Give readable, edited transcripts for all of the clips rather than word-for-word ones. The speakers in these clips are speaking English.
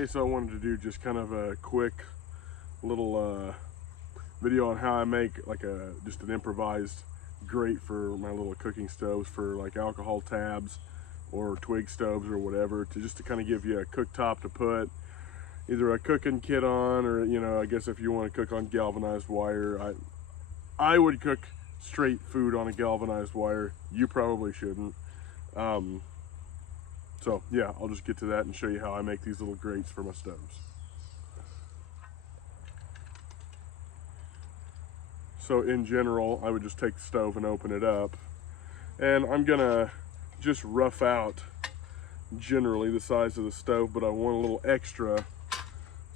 Okay, so I wanted to do just kind of a quick little video on how I make like just an improvised grate for my little cooking stoves for like alcohol tabs or twig stoves or whatever, just to kind of give you a cooktop to put either a cooking kit on, or I guess if you want to cook on galvanized wire. I would cook straight food on a galvanized wire. You probably shouldn't. So yeah, I'll just get to that and show you how I make these little grates for my stoves. So in general, I would just take the stove and open it up, and I'm gonna just rough out generally the size of the stove, but I want a little extra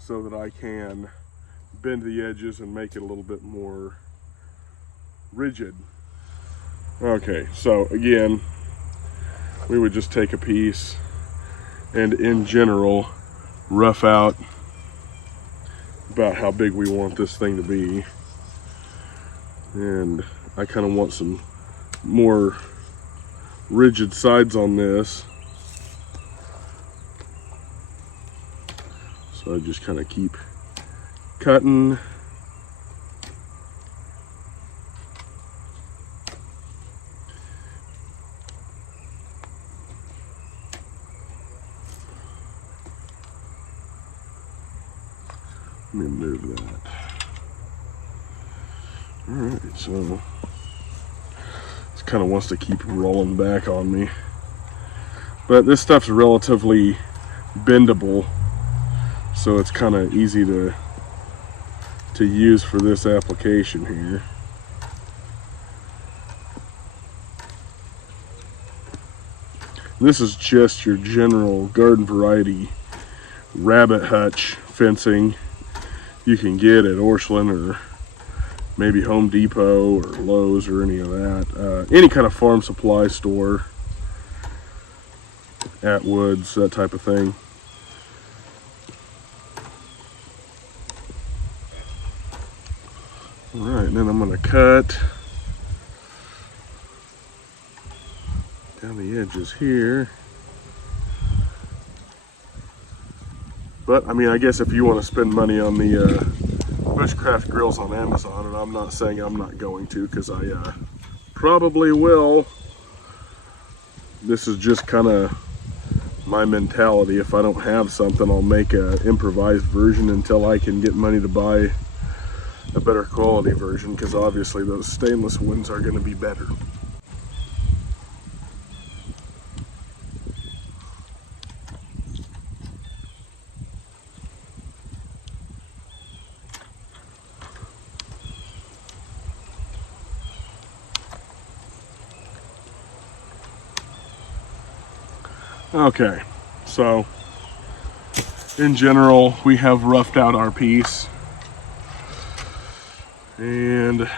so that I can bend the edges and make it a little bit more rigid. Okay, so again, we would just take a piece and in general rough out about how big we want this thing to be. And I kind of want some more rigid sides on this, so I just kind of keep cutting. Let me move that. All right, so this kind of wants to keep rolling back on me, but this stuff's relatively bendable, so it's kind of easy to use for this application here. This is just your general garden variety rabbit hutch fencing you can get at Orscheln or maybe Home Depot or Lowe's or any of that. Any kind of farm supply store, Atwoods, that type of thing. All right, and then I'm gonna cut down the edges here. But I mean, I guess if you want to spend money on the Bushcraft grills on Amazon, and I'm not saying I'm not going to, because I probably will. This is just kind of my mentality. If I don't have something, I'll make an improvised version until I can get money to buy a better quality version, because obviously those stainless ones are going to be better. Okay, so in general, we have roughed out our piece, and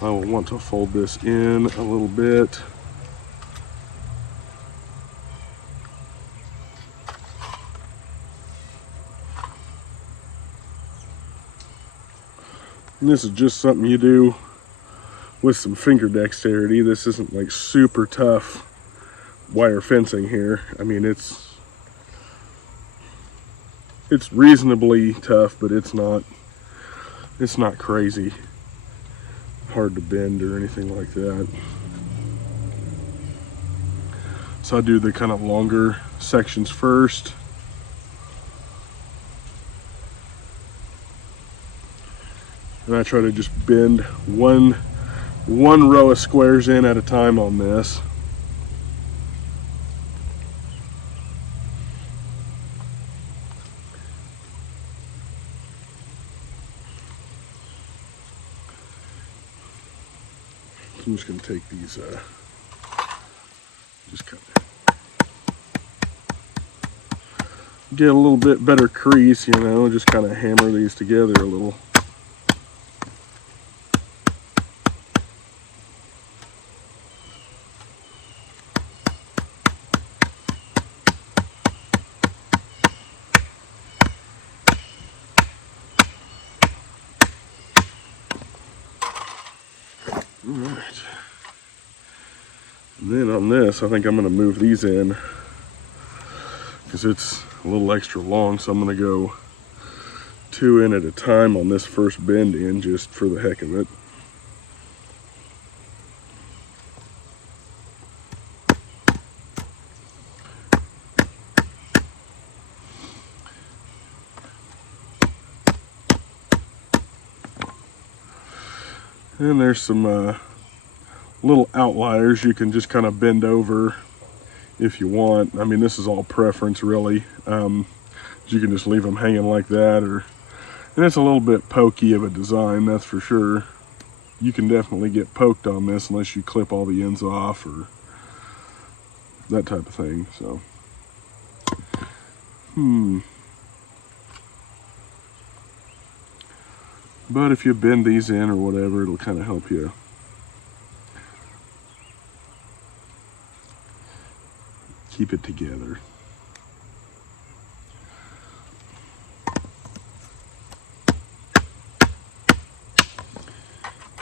I will want to fold this in a little bit. And this is just something you do with some finger dexterity. This isn't like super tough wire fencing here. I mean, it's reasonably tough, but it's not crazy hard to bend or anything like that. So I do the kind of longer sections first. And I try to just bend one row of squares in at a time on this. I'm just going to take these, just kind of get a little bit better crease, just kind of hammer these together a little. All right. And then on this, I think I'm going to move these in because it's a little extra long, so I'm going to go 2 in at a time on this first bend in, just for the heck of it. And there's some little outliers you can just kind of bend over if you want. I mean, this is all preference really. You can just leave them hanging like that, and it's a little bit pokey of a design, that's for sure. You can definitely get poked on this unless you clip all the ends off or that type of thing. So, but if you bend these in or whatever, it'll kind of help you keep it together.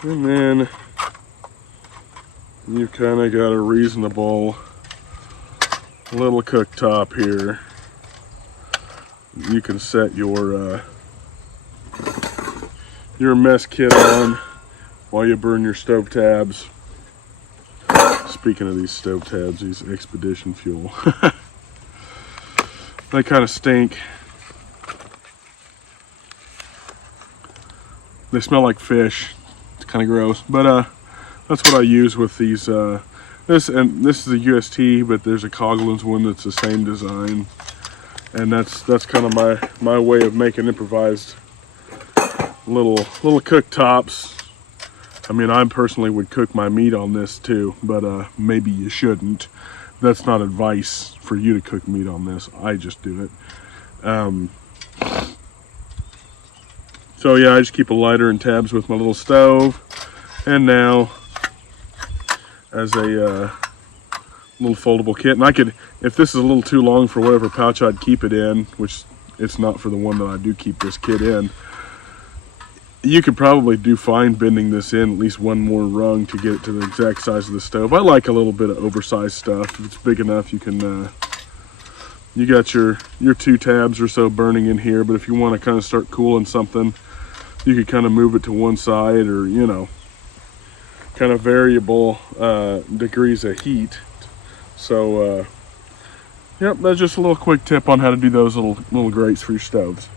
And then you've kind of got a reasonable little cooktop here. You can set your mess kit on while you burn your stove tabs. Speaking of these stove tabs, these Expedition Fuel, they kind of stink. They smell like fish. It's kind of gross, but that's what I use with these. This is a UST, but there's a Coghlan's one that's the same design, and that's kind of my way of making improvised little cooktops. I mean, I personally would cook my meat on this too, but maybe you shouldn't. That's not advice for you to cook meat on this. I just do it. So yeah, I just keep a lighter and tabs with my little stove. And now, as a little foldable kit, and I could, if this is a little too long for whatever pouch I'd keep it in, which it's not for the one that I do keep this kit in, you could probably do fine bending this in at least one more rung to get it to the exact size of the stove. I like a little bit of oversized stuff. If it's big enough, you can, you got your 2 tabs or so burning in here, but if you want to kind of start cooling something, you could kind of move it to one side, or, you know, kind of variable degrees of heat. So, yep, that's just a little quick tip on how to do those little grates for your stoves.